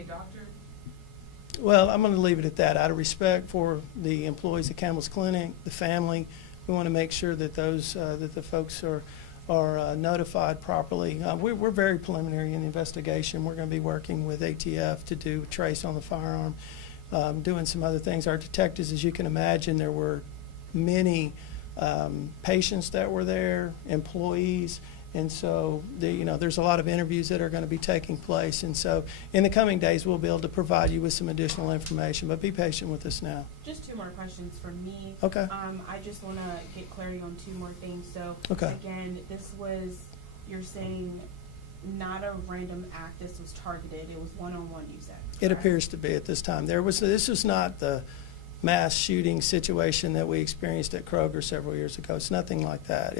be a doctor? Well, I'm going to leave it at that. Out of respect for the employees at Campbell's Clinic, the family, we want to make sure that those that the folks are notified properly. We're very preliminary in the investigation. We're going to be working with ATF to do trace on the firearm, doing some other things. Our detectives, as you can imagine, there were many patients that were there, employees, and so there's a lot of interviews that are going to be taking place. And so in the coming days, we'll be able to provide you with some additional information, but be patient with us now. Just two more questions for me. Okay. I just want to get clarity on two more things. So Okay. again, this was, you're saying, not a random act. This was targeted. It was one-on-one, you said. It correct? appears to be at this time. This was not the mass shooting situation that we experienced at Kroger several years ago. It's nothing like that.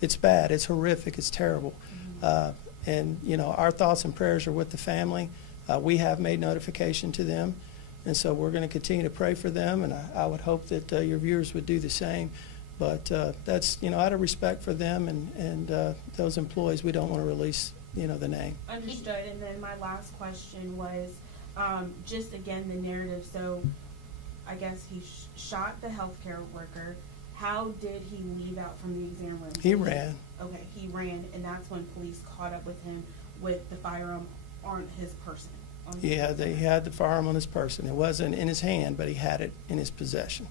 It's bad. It's horrific. It's terrible. And our thoughts and prayers are with the family. We have made notification to them, and so we're going to continue to pray for them. And I would hope that your viewers would do the same. But that's out of respect for them and those employees, we don't want to release the name. Understood. And then my last question was just again the narrative. So I guess he shot the healthcare worker. How did he leave out from the exam room? He ran. Okay, he ran, and that's when police caught up with him with the firearm on his person. He had the firearm on his person. It wasn't in his hand, but he had it in his possession.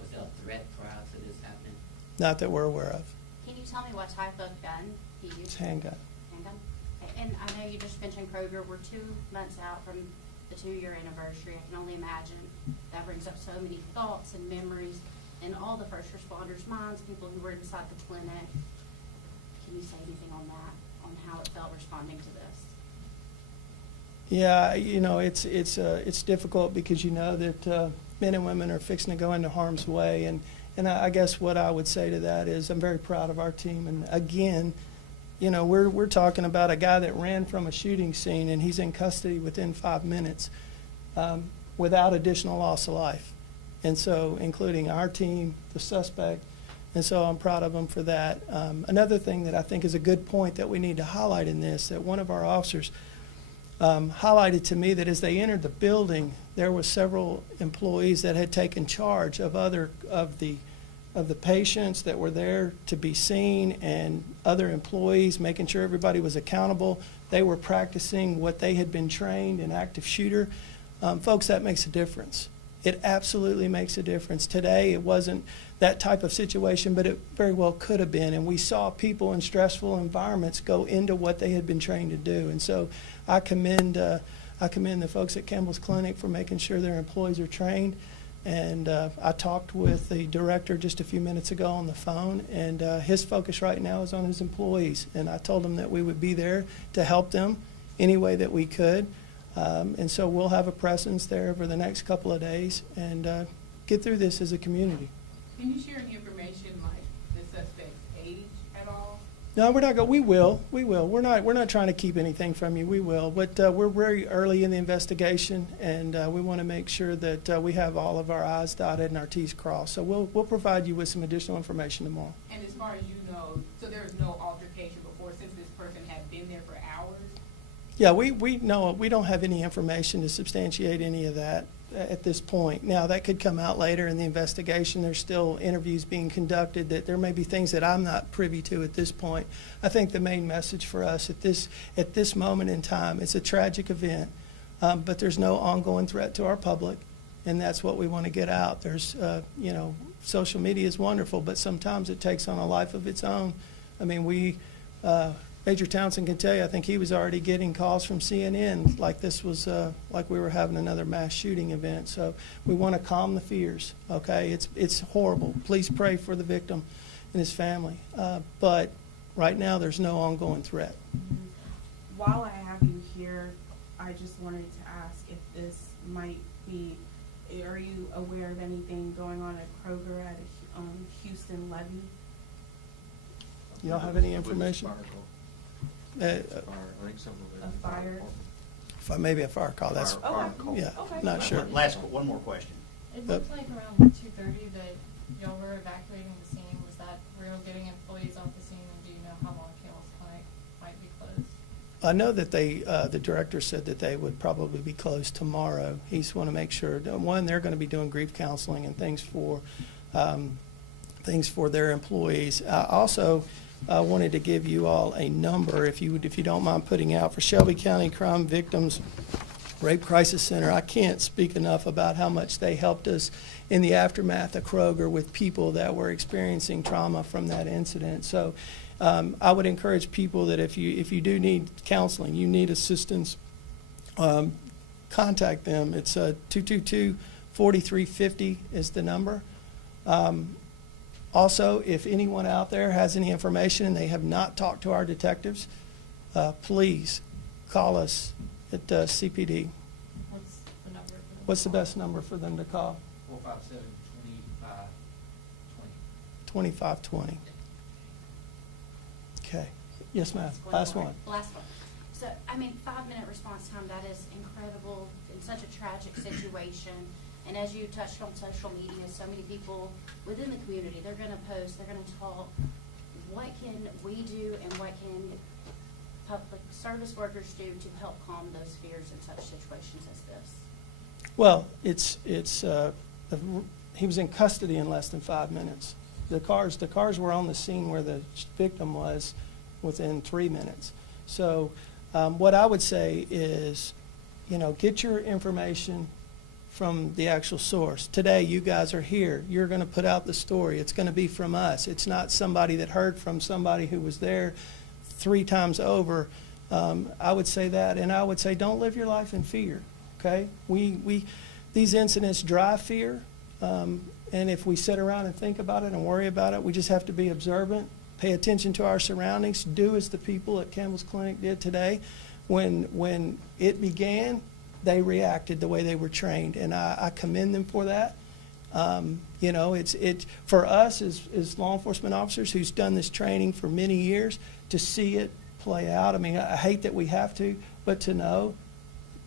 Was there a threat prior to this happening? Not that we're aware of. Can you tell me what type of gun he used? It's a handgun. Handgun? Okay, and I know you just mentioned Kroger. We're 2 months out from the 2-year anniversary. I can only imagine that brings up so many thoughts and memories in all the first responders' minds, people who were inside the clinic. Can you say anything on that, on how it felt responding to this? Yeah, it's difficult because that men and women are fixing to go into harm's way, and I guess what I would say to that is I'm very proud of our team. And again, we're talking about a guy that ran from a shooting scene, and he's in custody within 5 minutes without additional loss of life, and so including our team, the suspect. And so I'm proud of them for that. Another thing that I think is a good point that we need to highlight in this, that one of our officers highlighted to me that as they entered the building, there were several employees that had taken charge of the patients that were there to be seen, and other employees, making sure everybody was accountable. They were practicing what they had been trained in active shooter. Folks, that makes a difference. It absolutely makes a difference. Today, it wasn't that type of situation, but it very well could have been. And we saw people in stressful environments go into what they had been trained to do. And so I commend the folks at Campbell's Clinic for making sure their employees are trained. And I talked with the director just a few minutes ago on the phone, and his focus right now is on his employees. And I told him that we would be there to help them any way that we could. And so we'll have a presence there over the next couple of days and get through this as a community. Can you share any information like the suspect's age at all? No, we're not going. We will. We're not trying to keep anything from you. We will. But we're very early in the investigation, and we want to make sure that we have all of our I's dotted and our T's crossed. So we'll provide you with some additional information tomorrow. And as far as you know, so there was no altercation before, since this person had been there for hours? Yeah, we know we don't have any information to substantiate any of that at this point. Now, that could come out later in the investigation. There's still interviews being conducted. That there may be things that I'm not privy to at this point. I think the main message for us at this moment in time, it's a tragic event, but there's no ongoing threat to our public, and that's what we want to get out. There's, social media is wonderful, but sometimes it takes on a life of its own. I mean, Major Townsend can tell you, I think he was already getting calls from CNN like this was, like we were having another mass shooting event. So we want to calm the fears, okay? It's horrible. Please pray for the victim and his family. But right now, there's no ongoing threat. While I have you here, I just wanted to ask if this might be, are you aware of anything going on at Kroger at a Houston levy? You don't have any information? I think something A fire? Maybe a fire call. That's Fire call. yeah. Okay. Not sure. One more question. It looked like around 2:30 that y'all were evacuating the scene. Was that real getting employees off the scene, and do you know how long Campbell's Clinic might be closed? I know that the director said that they would probably be closed tomorrow. He's want to make sure, one, they're going to be doing grief counseling and things for their employees. I also wanted to give you all a number, if you don't mind putting out, for Shelby County Crime Victims Rape Crisis Center. I can't speak enough about how much they helped us in the aftermath of Kroger with people that were experiencing trauma from that incident. So I would encourage people that if you do need counseling, you need assistance, contact them. It's 222-4350 is the number. Also, if anyone out there has any information and they have not talked to our detectives, please call us at CPD. What's the number? What's the best number for them to call? 457-2520. 2520. Okay. Yes, ma'am. Last one. Last one. So, I mean, 5-minute response time, that is incredible in such a tragic situation. And as you touched on social media, so many people within the community, they're going to post, they're going to talk. What can we do and what can public service workers do to help calm those fears in such situations as this? Well, he was in custody in less than 5 minutes. The cars were on the scene where the victim was within 3 minutes. So what I would say is, get your information from the actual source. Today, you guys are here. You're going to put out the story. It's going to be from us. It's not somebody that heard from somebody who was there 3 times over. I would say that, and I would say don't live your life in fear. Okay? These incidents drive fear, and if we sit around and think about it and worry about it, we just have to be observant, pay attention to our surroundings, do as the people at Campbell's Clinic did today. When it began, they reacted the way they were trained, and I commend them for that. It's for us as law enforcement officers who's done this training for many years to see it play out. I mean, I hate that we have to, but to know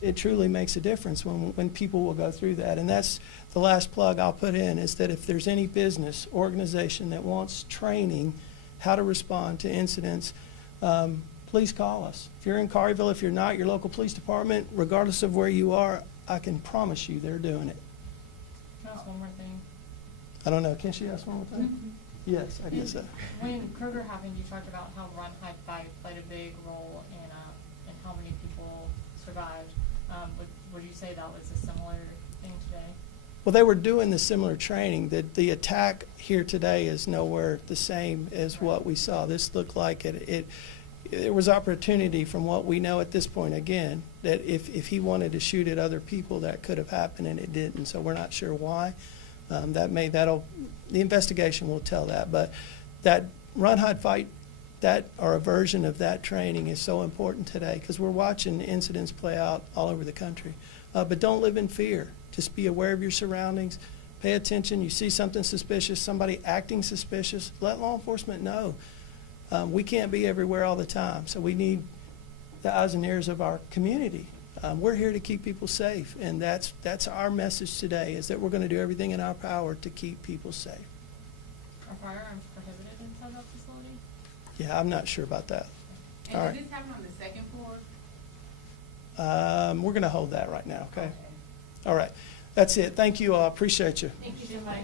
it truly makes a difference when people will go through that. And that's the last plug I'll put in, is that if there's any business organization that wants training how to respond to incidents, please call us. If you're in Collierville, if you're not, your local police department, regardless of where you are, I can promise you they're doing it. Can I ask one more thing? I don't know. Can she ask one more thing? Yes, I guess so. When Kroger happened, you talked about how run, hide, fight played a big role in how many people survived. Would you say that was a similar thing today? Well, they were doing the similar training. The attack here today is nowhere the same as what we saw. This looked like there was opportunity from what we know at this point, again, that if he wanted to shoot at other people, that could have happened, and it didn't. So we're not sure why. The investigation will tell that. But that run, hide, fight, or a version of that training is so important today, because we're watching incidents play out all over the country. But don't live in fear. Just be aware of your surroundings. Pay attention. You see something suspicious, somebody acting suspicious, let law enforcement know. We can't be everywhere all the time, so we need the eyes and ears of our community. We're here to keep people safe, and that's our message today, is that we're going to do everything in our power to keep people safe. Are firearms prohibited inside that facility? Yeah, I'm not sure about that. And All does right. this happen on the second floor? We're going to hold that right now, okay? All right. That's it. Thank you all. Appreciate you. Thank you so much.